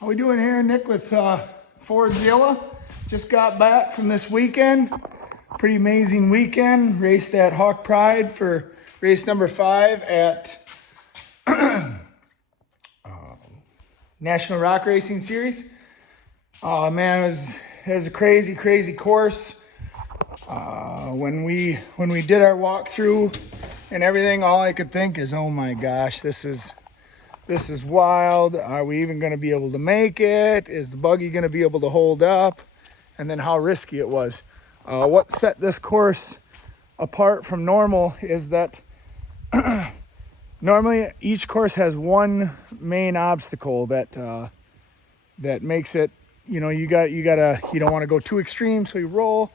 How we doing here, Nick, with Fordzilla? Just got back from this weekend. Pretty amazing weekend. Raced at Hawk Pride for race number 5 at National Rock Racing Series. Oh man, it was a crazy course. When we did our walkthrough and everything, all I could think is, oh my gosh, this is wild. Are we even going to be able to make it? Is the buggy going to be able to hold up? And then how risky it was. What set this course apart from normal is that normally each course has one main obstacle that makes it, you know, you don't want to go too extreme, so you roll,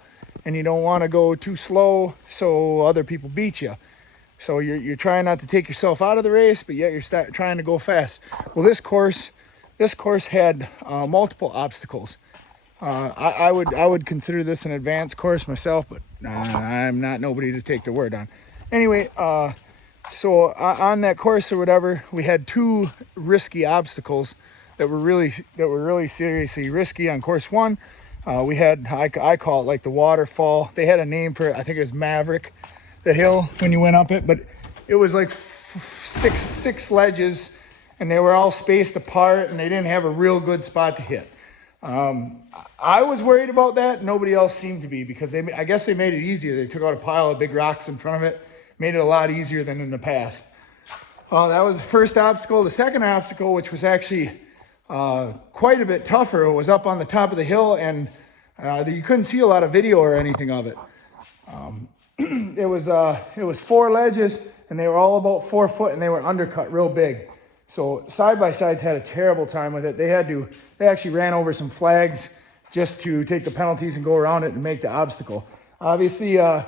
and you don't want to go too slow, so other people beat you. So you're trying not to take yourself out of the race, but yet you're trying to go fast. Well, this course had multiple obstacles. I would consider this an advanced course myself, but I'm not nobody to take the word on. Anyway, so on that course or whatever, we had 2 risky obstacles that were really seriously risky. On course 1, we had, I call it like the waterfall. They had a name for it. I think it was Maverick, the hill when you went up it, but it was like six ledges, and they were all spaced apart, and they didn't have a real good spot to hit. I was worried about that. Nobody else seemed to be, because I guess they made it easier. They took out a pile of big rocks in front of it, made it a lot easier than in the past. That was the first obstacle. The second obstacle, which was actually quite a bit tougher, was up on the top of the hill, and you couldn't see a lot of video or anything of it. It was 4 ledges, and they were all about 4 foot, and they were undercut real big. So side-by-sides had a terrible time with it. They actually ran over some flags just to take the penalties and go around it and make the obstacle. Obviously, a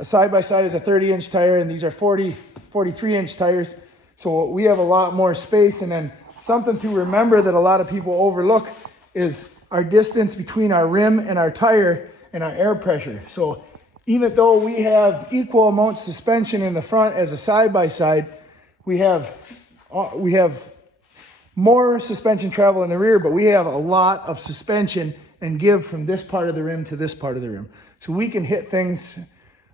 side-by-side is a 30-inch tire, and these are 43-inch tires. So we have a lot more space. And then something to remember that a lot of people overlook is our distance between our rim and our tire and our air pressure. So even though we have equal amounts of suspension in the front as a side-by-side, we have more suspension travel in the rear, but we have a lot of suspension and give from this part of the rim to this part of the rim. So we can hit things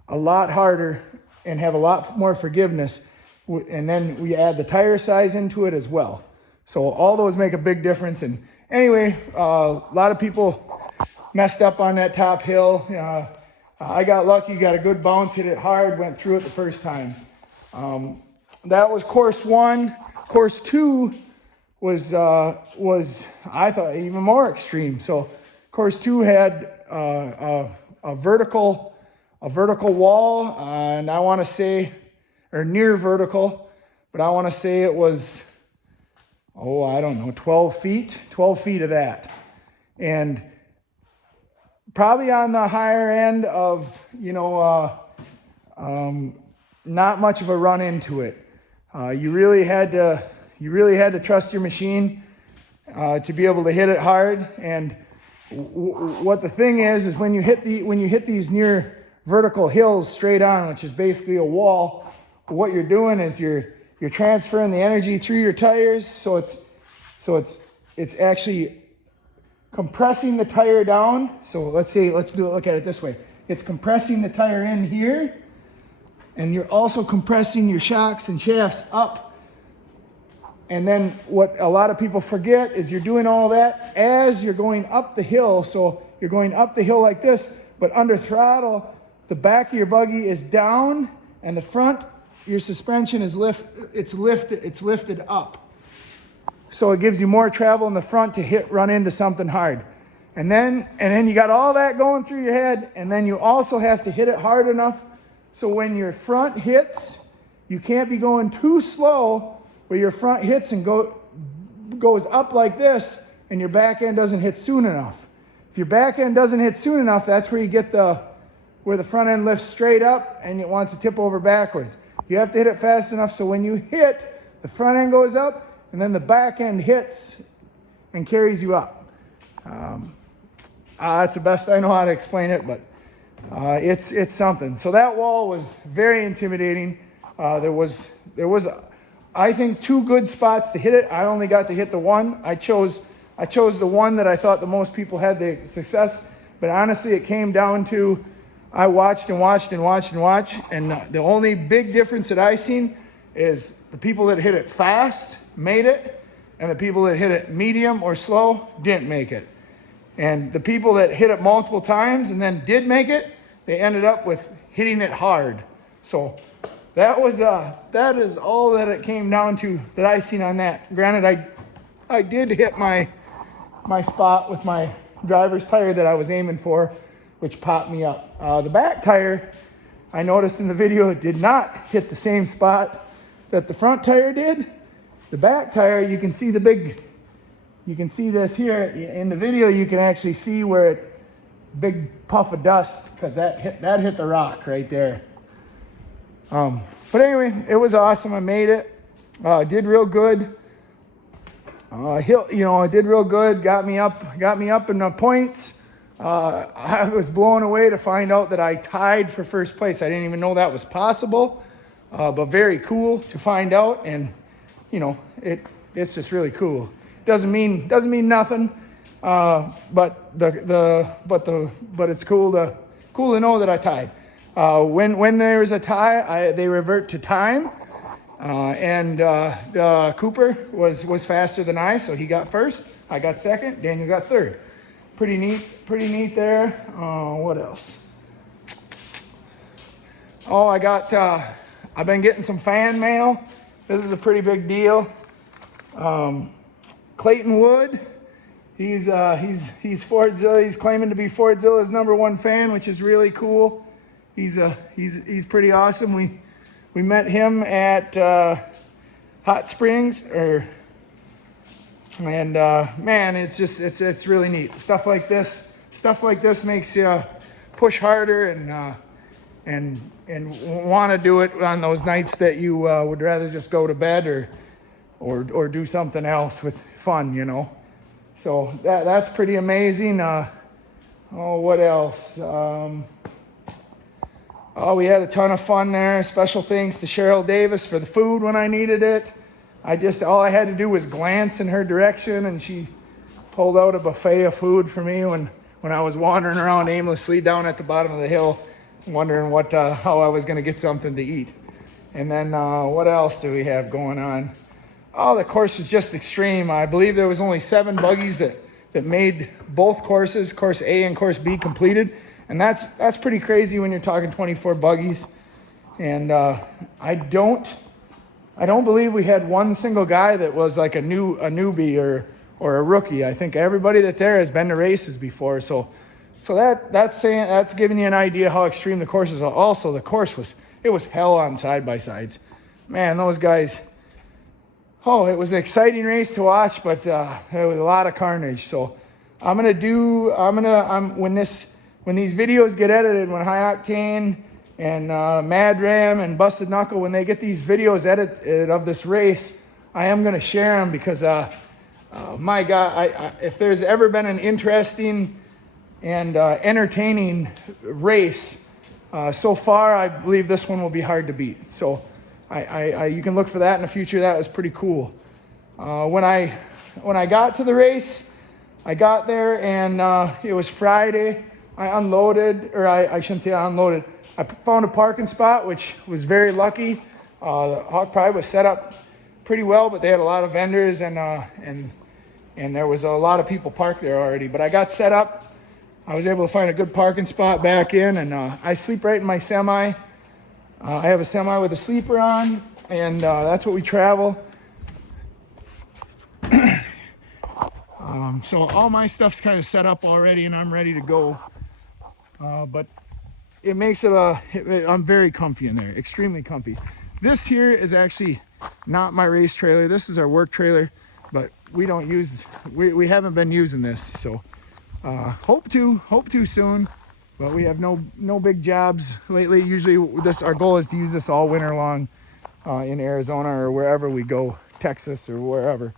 a lot harder and have a lot more forgiveness. And then we add the tire size into it as well. So all those make a big difference. And anyway, a lot of people messed up on that top hill. I got lucky, got a good bounce, hit it hard, went through it the first time. That was course 1. Course 2 was I thought even more extreme. So course 2 had a vertical wall, and I want to say, or near vertical, but I want to say it was, I don't know, 12 feet of that. And probably on the higher end of, not much of a run into it. You really had to trust your machine to be able to hit it hard. And what the thing is when you hit these near vertical hills straight on, which is basically a wall, what you're doing is you're transferring the energy through your tires. So it's actually compressing the tire down. So let's look at it this way. It's compressing the tire in here, and you're also compressing your shocks and shafts up. And then what a lot of people forget is you're doing all that as you're going up the hill. So you're going up the hill like this, but under throttle, the back of your buggy is down, and the front, your suspension is lifted up. So it gives you more travel in the front to run into something hard. And then you got all that going through your head, and then you also have to hit it hard enough so when your front hits, you can't be going too slow where your front hits and goes up like this, and your back end doesn't hit soon enough. If your back end doesn't hit soon enough, that's where you get where the front end lifts straight up and it wants to tip over backwards. You have to hit it fast enough so when you hit, the front end goes up, and then the back end hits and carries you up. That's the best I know how to explain it, but it's something. So that wall was very intimidating. There was I think 2 good spots to hit it. I only got to hit the one. I chose I chose the one that I thought the most people had the success, but honestly, it came down to I watched and watched and watched and watched, and the only big difference that I seen is the people that hit it fast made it, and the people that hit it medium or slow didn't make it. And the people that hit it multiple times and then did make it, they ended up with hitting it hard. So that is all that it came down to that I seen on that. Granted, I did hit my spot with my driver's tire that I was aiming for, which popped me up. The back tire, I noticed in the video, it did not hit the same spot that the front tire did. The back tire, you can see you can see this here in the video. You can actually see where big puff of dust, because that hit the rock right there. But anyway, it was awesome. I made it. Did real good. It did real good. Got me up in the points. I was blown away to find out that I tied for first place. I didn't even know that was possible, but very cool to find out. And it's just really cool. Doesn't mean nothing, but it's cool to know that I tied. When there's a tie, they revert to time, and Cooper was faster than I, so he got first. I got second. Daniel got third. Pretty neat there. What else? Oh, I've been getting some fan mail. This is a pretty big deal. Clayton Wood, he's Fordzilla. He's claiming to be Fordzilla's #1 fan, which is really cool. He's pretty awesome. We met him at Hot Springs, man, it's really neat. Stuff like this makes you push harder and want to do it on those nights that you would rather just go to bed or do something else with fun, So that's pretty amazing. What else? We had a ton of fun there. Special thanks to Cheryl Davis for the food when I needed it. All I had to do was glance in her direction, and she pulled out a buffet of food for me when I was wandering around aimlessly down at the bottom of the hill, wondering how I was going to get something to eat. And then what else do we have going on? Oh, the course was just extreme. I believe there was only 7 buggies that made both courses, Course A and Course B, completed. And that's pretty crazy when you're talking 24 buggies. And I don't believe we had one single guy that was like a newbie or a rookie. I think everybody there has been to races before. So that's giving you an idea how extreme the course is. Also, the course was hell on side-by-sides. Man, those guys. Oh, it was an exciting race to watch, but there was a lot of carnage. So when these videos get edited, when High Octane and Mad Ram and Busted Knuckle, when they get these videos edited of this race, I am going to share them because, my God, if there's ever been an interesting and entertaining race so far, I believe this one will be hard to beat. So you can look for that in the future. That was pretty cool. When I got to the race, I got there and it was Friday. I unloaded, or I shouldn't say I unloaded. I found a parking spot, which was very lucky. The Hawk Pride was set up pretty well, but they had a lot of vendors and there was a lot of people parked there already. But I got set up. I was able to find a good parking spot back in, and I sleep right in my semi. I have a semi with a sleeper on, and that's what we travel. So all my stuff's kind of set up already, and I'm ready to go. But it makes it I'm very comfy in there, extremely comfy. This here is actually not my race trailer. This is our work trailer, but we haven't been using this. So hope to soon. But we have no big jobs lately. Usually our goal is to use this all winter long in Arizona or wherever we go, Texas or wherever.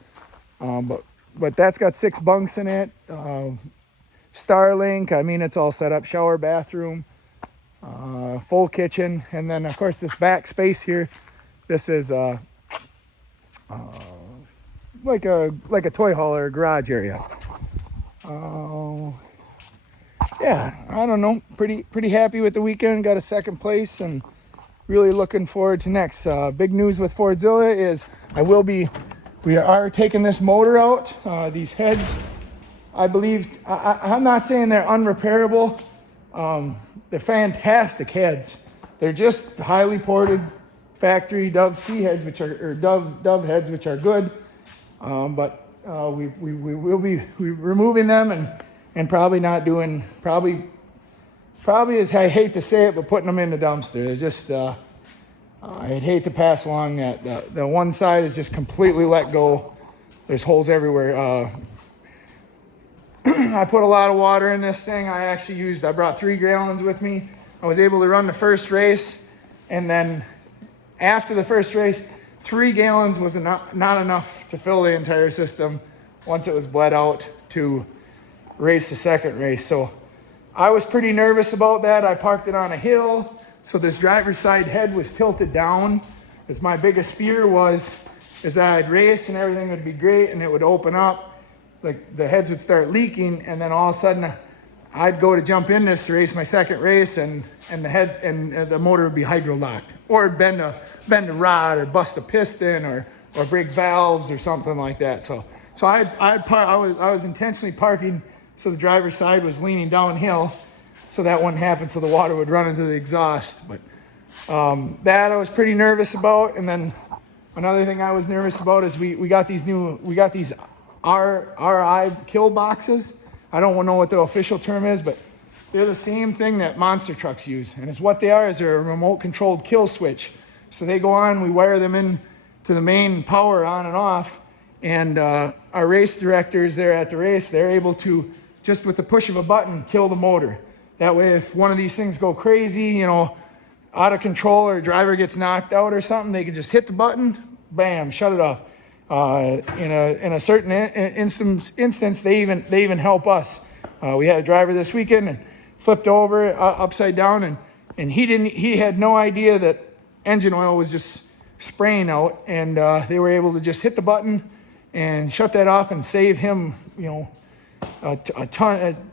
But that's got 6 bunks in it. Starlink, it's all set up. Shower, bathroom, full kitchen. And then of course this back space here, this is like a toy hall or a garage area. Yeah, I don't know. Pretty happy with the weekend. Got a second place and really looking forward to next. Big news with Fordzilla is we are taking this motor out. These heads, I believe, I'm not saying they're unrepairable. They're fantastic heads. They're just highly ported factory Dove C heads, which are, or Dove heads, which are good. But we will be removing them and probably not doing, probably as I hate to say it, but putting them in the dumpster. They're just, I'd hate to pass along that. The one side is just completely let go. There's holes everywhere. I put a lot of water in this thing. I brought 3 gallons with me. I was able to run the first race, and then after the first race, 3 gallons was not enough to fill the entire system once it was bled out to race the second race. So I was pretty nervous about that. I parked it on a hill, so this driver's side head was tilted down, because my biggest fear was that I'd race and everything would be great and it would open up, like the heads would start leaking, and then all of a sudden I'd go to jump in this to race my second race and the head and the motor would be hydro locked, or bend a rod, or bust a piston, or break valves or something like that. So I was intentionally parking so the driver's side was leaning downhill, so that wouldn't happen, so the water would run into the exhaust. But that I was pretty nervous about. And then another thing I was nervous about is we got these NRRA kill boxes. I don't know what the official term is, but they're the same thing that monster trucks use. And it's what they are, is they're a remote controlled kill switch. So they go on, we wire them in to the main power on and off. And our race directors there at the race, they're able to, just with the push of a button, kill the motor. That way, if one of these things go crazy, you know, out of control, or a driver gets knocked out or something, they can just hit the button, bam, shut it off. In a certain instance, they even help us. We had a driver this weekend and flipped over upside down, and he had no idea that engine oil was just spraying out, and they were able to just hit the button and shut that off and save him, you know,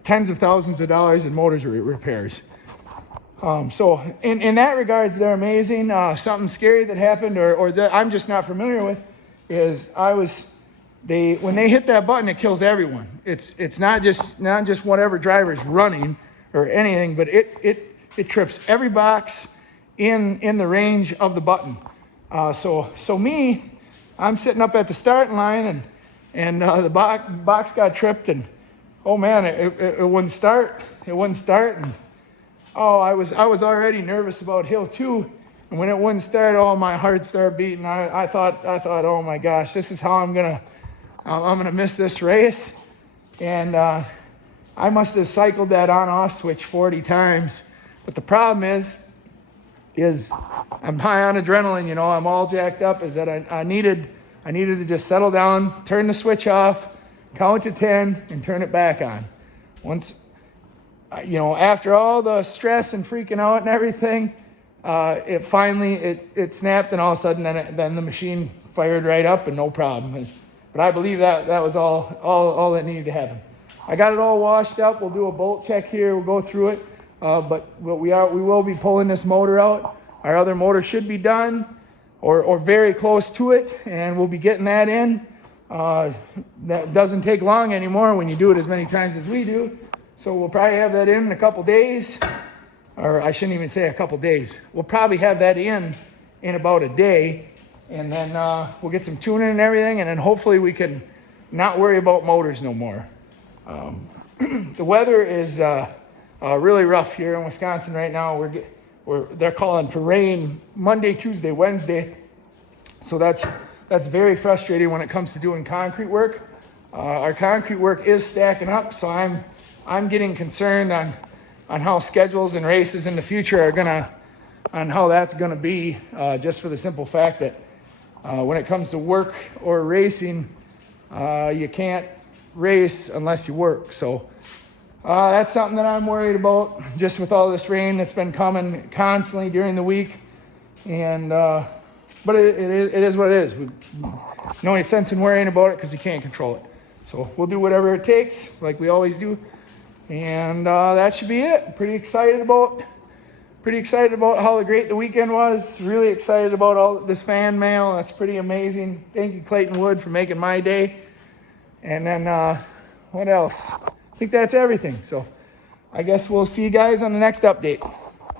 tens of thousands of dollars in motors repairs. So in that regards, they're amazing. Something scary that happened, or that I'm just not familiar with, is when they hit that button, it kills everyone. It's not just whatever driver's running or anything, but it trips every box in the range of the button. So me, I'm sitting up at the starting line, and the box got tripped, and oh man, it wouldn't start. It wouldn't start, and oh, I was already nervous about hill 2, and when it wouldn't start, oh, my heart started beating. I thought, oh my gosh, this is how I'm gonna miss this race. And I must have cycled that on-off switch 40 times. But the problem is I'm high on adrenaline, you know, I'm all jacked up, is that I needed to just settle down, turn the switch off, count to 10, and turn it back on. Once, you know, after all the stress and freaking out and everything, it finally snapped, and all of a sudden then the machine fired right up and no problem. But I believe that was all that needed to happen. I got it all washed up. We'll do a bolt check here. We'll go through it. But we will be pulling this motor out. Our other motor should be done, or very close to it, and we'll be getting that in. That doesn't take long anymore when you do it as many times as we do. So we'll probably have that in a couple days, or I shouldn't even say a couple days. We'll probably have that in about a day, and then we'll get some tuning and everything, and then hopefully we can not worry about motors no more. The weather is really rough here in Wisconsin right now. They're calling for rain Monday, Tuesday, Wednesday. So that's very frustrating when it comes to doing concrete work. Our concrete work is stacking up, so I'm getting concerned on how schedules and races in the future on how that's gonna be, just for the simple fact that when it comes to work or racing, you can't race unless you work. So that's something that I'm worried about, just with all this rain that's been coming constantly during the week. And But it is what it is. No any sense in worrying about it because you can't control it. So we'll do whatever it takes, like we always do. And that should be it. Pretty excited about how great the weekend was. Really excited about all this fan mail. That's pretty amazing. Thank you, Clayton Wood, for making my day. And then what else? I think that's everything. So I guess we'll see you guys on the next update.